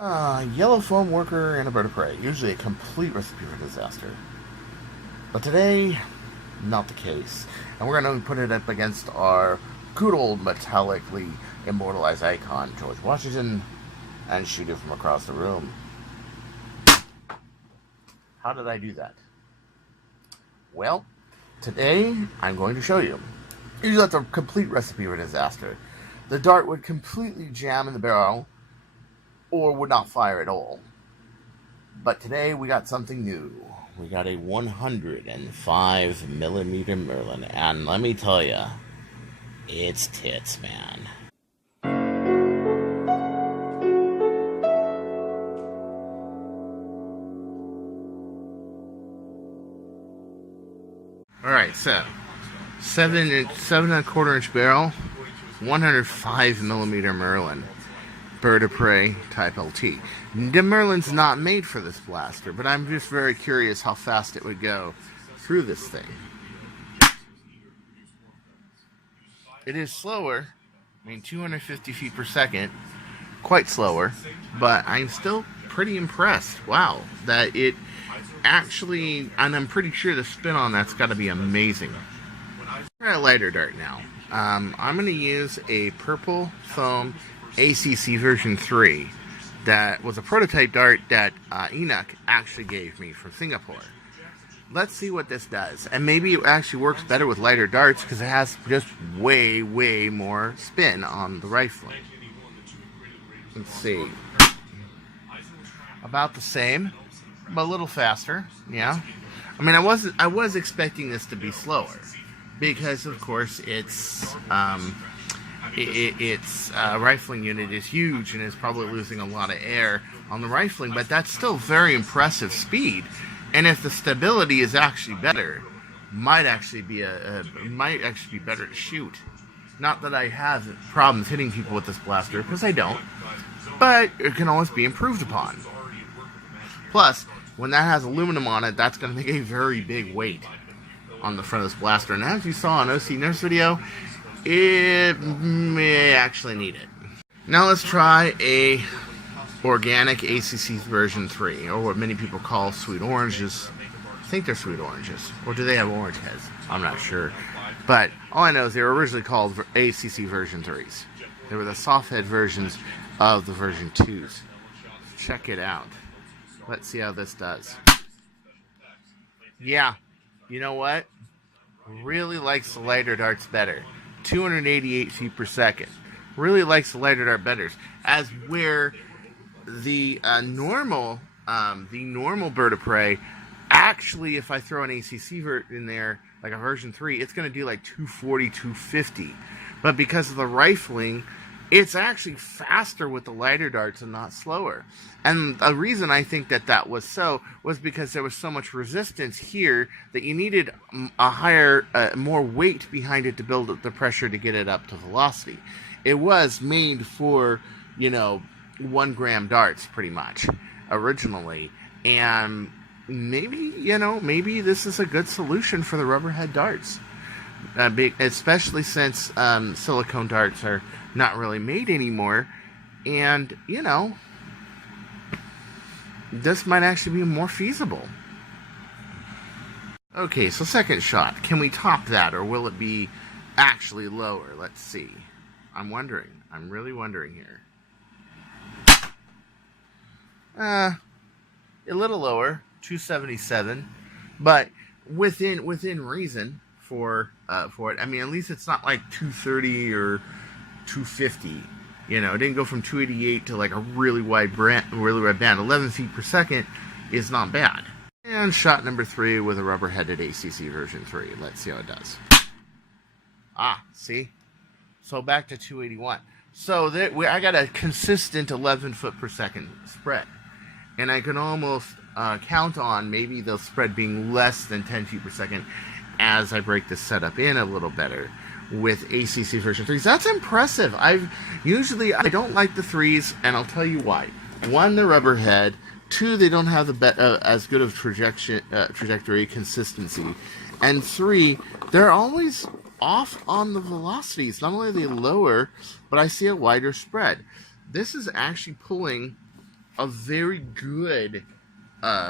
Yellow foam worker and a bird of prey. Usually a complete recipe for disaster. But today, not the case. And we're going to put it up against our good old metallically immortalized icon, George Washington, and shoot it from across the room. How did I do that? Well, today I'm going to show you. Usually that's a complete recipe for disaster. The dart would completely jam in the barrel or would not fire at all. But today we got something new. We got a 105 millimeter Merlin, and let me tell you, it's tits, man. Alright, so 7.25-inch barrel, 105 millimeter Merlin, bird of prey type LT. The Merlin's not made for this blaster, but I'm just very curious how fast it would go through this thing. It is slower, 250 feet per second, quite slower, but I'm still pretty impressed. Wow, that it actually, and I'm pretty sure the spin on that's got to be amazing. Try a lighter dart now. I'm going to use a purple foam ACC version 3 that was a prototype dart that Enoch actually gave me from Singapore. Let's see what this does, and maybe it actually works better with lighter darts because it has just way more spin on the rifling. Let's see, about the same, but a little faster. Yeah, I was expecting this to be slower because of course its rifling unit is huge and is probably losing a lot of air on the rifling, but that's still very impressive speed. And if the stability is actually better, might actually be better to shoot. Not that I have problems hitting people with this blaster, because I don't, but it can always be improved upon. Plus, when that has aluminum on it, that's going to make a very big weight on the front of this blaster. And as you saw in OC Nurse video, it may actually need it. Now let's try a organic ACC version 3, or what many people call sweet oranges. I think they're sweet oranges, or do they have orange heads? I'm not sure, but all I know is they were originally called ACC version 3s. They were the soft head versions of the version 2s. Check it out. Let's see how this does. Yeah, you know what? Really likes the lighter darts better. 288 feet per second. Really likes the lighter dart better. As where the normal bird of prey, actually, if I throw an ACC in there, like a version 3, it's going to do like 240, 250. But because of the rifling, it's actually faster with the lighter darts and not slower. And the reason I think that was so was because there was so much resistance here that you needed a higher, more weight behind it to build up the pressure to get it up to velocity. It was made for, 1 gram darts pretty much originally. And maybe this is a good solution for the rubberhead darts. Especially since silicone darts are not really made anymore, and this might actually be more feasible. Okay, so second shot, can we top that, or will it be actually lower? Let's see. I'm really wondering here. A little lower, 277, but within reason for it. At least it's not like 230 or 250. It didn't go from 288 to like a really wide band. 11 feet per second is not bad. And shot number 3 with a rubber-headed ACC version 3. Let's see how it does. See? So back to 281. So I got a consistent 11 foot per second spread. And I can almost count on maybe the spread being less than 10 feet per second as I break this setup in a little better with ACC version 3s. That's impressive. I don't like the 3s, and I'll tell you why. 1, the rubber head. 2, they don't have as good of trajectory consistency. And 3, they're always off on the velocities. Not only are they lower, but I see a wider spread. This is actually pulling a very good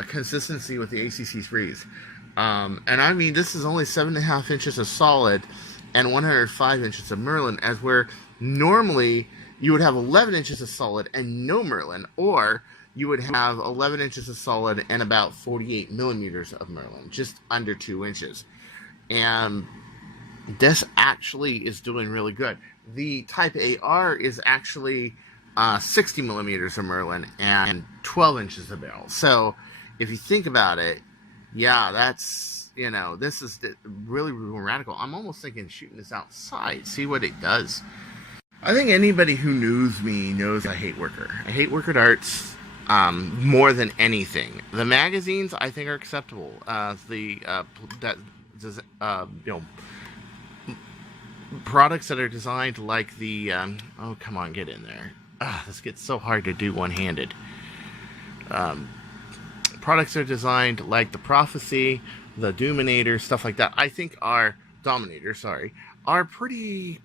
consistency with the ACC3s. And I mean, this is only 7.5 inches of solid and 105 inches of Merlyn, as where normally you would have 11 inches of solid and no Merlyn, or you would have 11 inches of solid and about 48 millimeters of Merlyn, just under 2 inches. And this actually is doing really good. The Type AR is actually 60 millimeters of Merlyn and 12 inches of barrel. So if you think about it, yeah, that's, you know, this is really, really radical. I'm almost thinking shooting this outside, see what it does. I think anybody who knows me knows I hate worker. I hate worker darts more than anything. The magazines I think are acceptable. Products that are designed like the oh, come on, get in there. This gets so hard to do one-handed. Products are designed like the Prophecy, the Dominator, stuff like that. I think our Dominator, are pretty,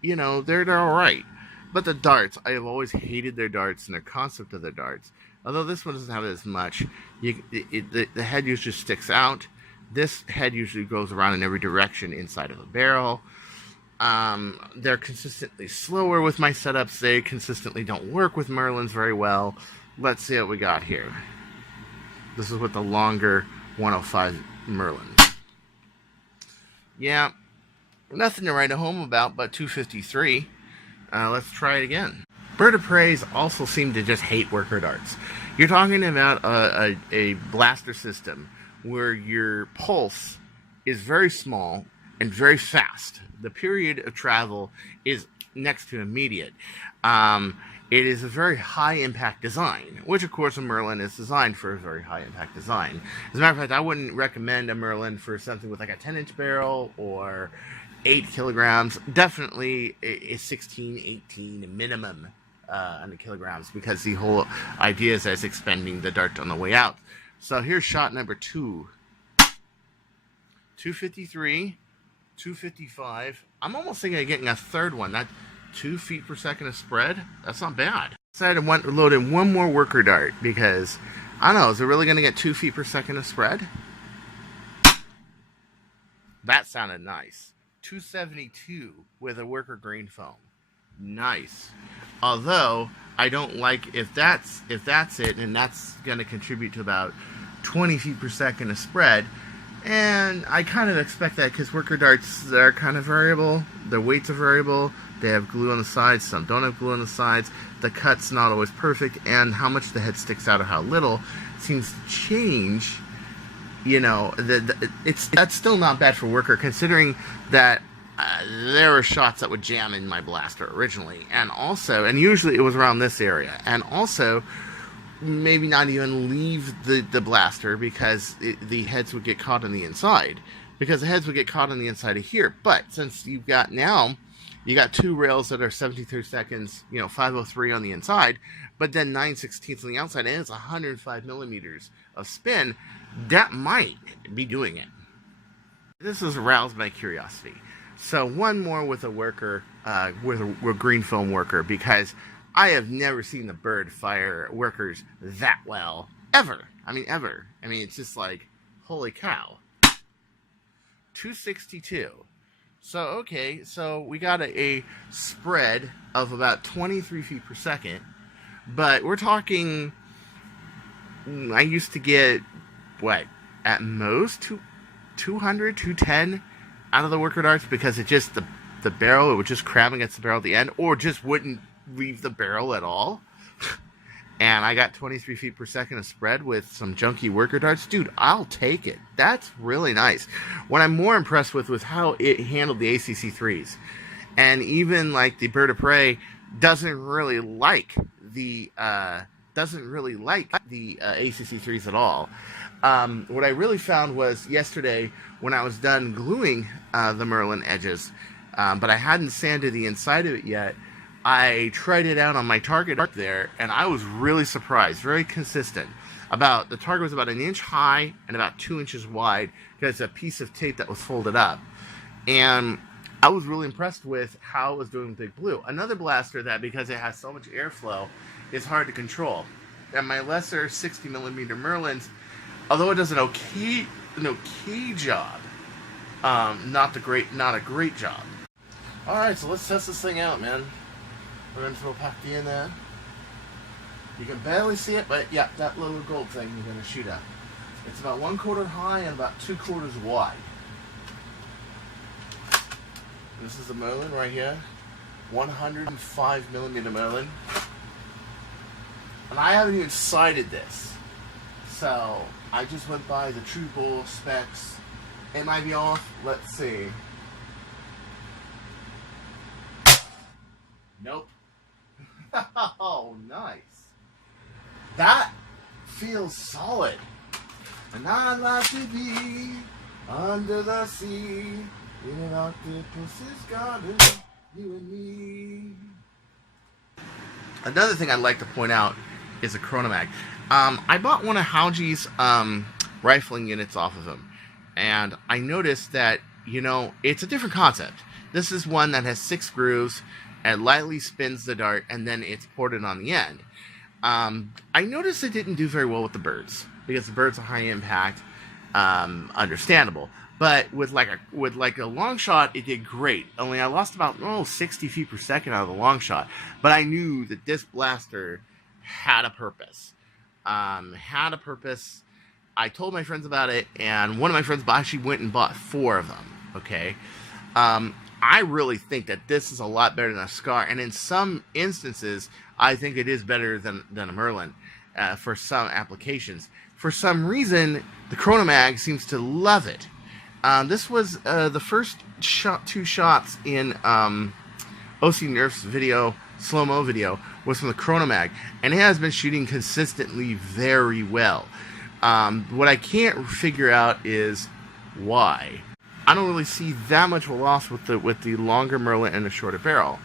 you know, they're all right. But the darts, I have always hated their darts and their concept of their darts. Although this one doesn't have it as much. The head usually sticks out. This head usually goes around in every direction inside of a barrel. They're consistently slower with my setups. They consistently don't work with Merlyns very well. Let's see what we got here. This is with the longer 105 Merlyn. Yeah, nothing to write home about but 253. Let's try it again. Bird of Preys also seem to just hate worker darts. You're talking about a blaster system where your pulse is very small and very fast. The period of travel is next to immediate. It is a very high impact design, which of course a Merlyn is designed for a very high impact design. As a matter of fact, I wouldn't recommend a Merlyn for something with like a 10-inch barrel or 8 kilograms. Definitely a 16, 18 minimum on the kilograms, because the whole idea is that it's expending the dart on the way out. So here's shot number 2. 253, 255. I'm almost thinking of getting a third one. That 2 feet per second of spread, that's not bad. I decided to load in one more worker dart because, I don't know, is it really going to get 2 feet per second of spread? That sounded nice. 272 with a worker green foam. Nice. Although, I don't like, if that's it, and that's going to contribute to about 20 feet per second of spread, and I kind of expect that because worker darts are kind of variable, their weights are variable, they have glue on the sides, some don't have glue on the sides, the cut's not always perfect, and how much the head sticks out or how little seems to change. You know, that's still not bad for worker, considering that there were shots that would jam in my blaster originally, and usually it was around this area, and also maybe not even leave the blaster because the heads would get caught on the inside, because the heads would get caught on the inside of here. But since you got 2 rails that are 73 seconds, 503 on the inside, but then 9/16 on the outside, and it's 105 millimeters of spin, that might be doing it. This has aroused my curiosity. So one more with a worker, with a green foam worker, because I have never seen the bird fire workers that well, ever. I mean, it's just like, holy cow. 262. So, okay, so we got a spread of about 23 feet per second, but we're talking, I used to get, at most 200, 210 out of the worker darts, because it just, the barrel, it would just cram against the barrel at the end, or just wouldn't leave the barrel at all. And I got 23 feet per second of spread with some junky worker darts. Dude, I'll take it. That's really nice. What I'm more impressed with was how it handled the ACC3s. And even like the Bird of Prey doesn't really like the ACC3s at all. What I really found was yesterday when I was done gluing the Merlyn edges, but I hadn't sanded the inside of it yet, I tried it out on my target up there, and I was really surprised. Very consistent. The target was about 1 inch high and about 2 inches wide, because it's a piece of tape that was folded up. And I was really impressed with how it was doing with Big Blue. Another blaster that, because it has so much airflow, is hard to control. and my lesser 60mm Merlyns, although it does an okay job, not a great job. All right, so let's test this thing out, man. We're gonna throw Pacti in there. You can barely see it, but yeah, that little gold thing you're gonna shoot at. It's about 1/4 high and about 2/4 wide. This is the Merlyn right here, 105mm Merlyn, and I haven't even sighted this, so I just went by the True Bull specs. It might be off. Let's see. Nope. Oh, nice. That feels solid. And I'd like to be under the sea in an octopus's garden, you and me. Another thing I'd like to point out is a chronomag. I bought one of Hauji's rifling units off of him, and I noticed that, you know, it's a different concept. This is one that has 6 grooves and lightly spins the dart, and then it's ported on the end. I noticed it didn't do very well with the birds, because the birds are high impact, understandable. But with like a long shot, it did great. Only I lost about 60 feet per second out of the long shot. But I knew that this blaster had a purpose. I told my friends about it, and one of my friends actually went and bought 4 of them. Okay, I really think that this is a lot better than a Scar, and in some instances, I think it is better than a Merlyn for some applications. For some reason, the chronomag seems to love it. This was the first 2 shots in OC Nerf's video, slow-mo video, was from the chronomag, and it has been shooting consistently very well. What I can't figure out is why. I don't really see that much of a loss with the longer Merlyn and the shorter barrel,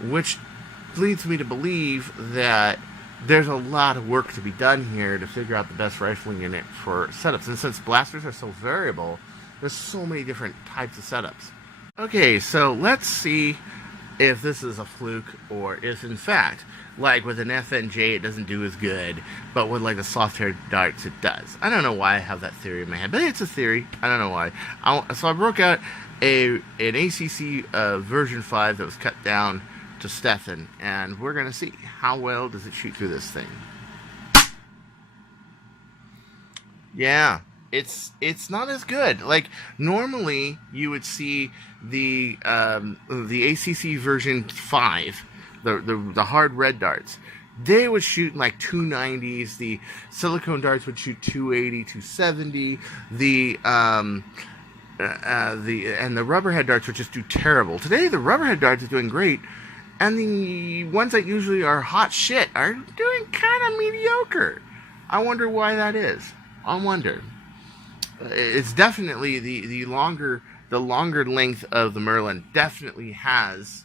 which leads me to believe that there's a lot of work to be done here to figure out the best rifling unit for setups. And since blasters are so variable, there's so many different types of setups. Okay, so let's see if this is a fluke, or if in fact, like with an FNJ, it doesn't do as good, but with like the soft-haired darts, it does. I don't know why I have that theory in my head, but it's a theory. I don't know why. So I broke out an ACC version 5 that was cut down to Stefan, and we're gonna see how well does it shoot through this thing. Yeah, it's not as good. Like normally you would see the ACC version 5, the hard red darts, they would shoot in like 290s. The silicone darts would shoot 280, 270. And the rubberhead darts would just do terrible. Today the rubberhead darts are doing great, and the ones that usually are hot shit are doing kind of mediocre. I wonder why that is. I wonder. It's definitely the longer length of the Merlyn definitely has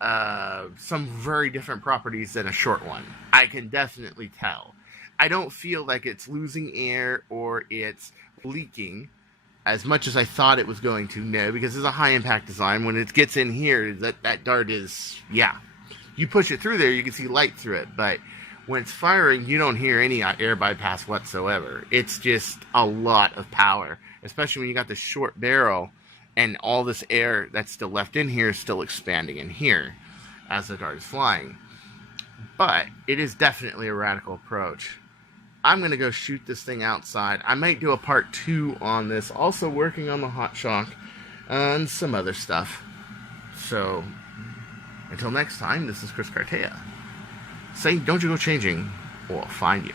some very different properties than a short one. I can definitely tell. I don't feel like it's losing air or it's leaking as much as I thought it was going to, no, because it's a high impact design. When it gets in here, that dart is, yeah, you push it through there, you can see light through it, but when it's firing, you don't hear any air bypass whatsoever. It's just a lot of power, especially when you got the short barrel and all this air that's still left in here is still expanding in here as the dart is flying. But it is definitely a radical approach. I'm going to go shoot this thing outside. I might do a part 2 on this, also working on the hot shock and some other stuff. So, until next time, this is Chris Cartea saying, don't you go changing, or I'll find you.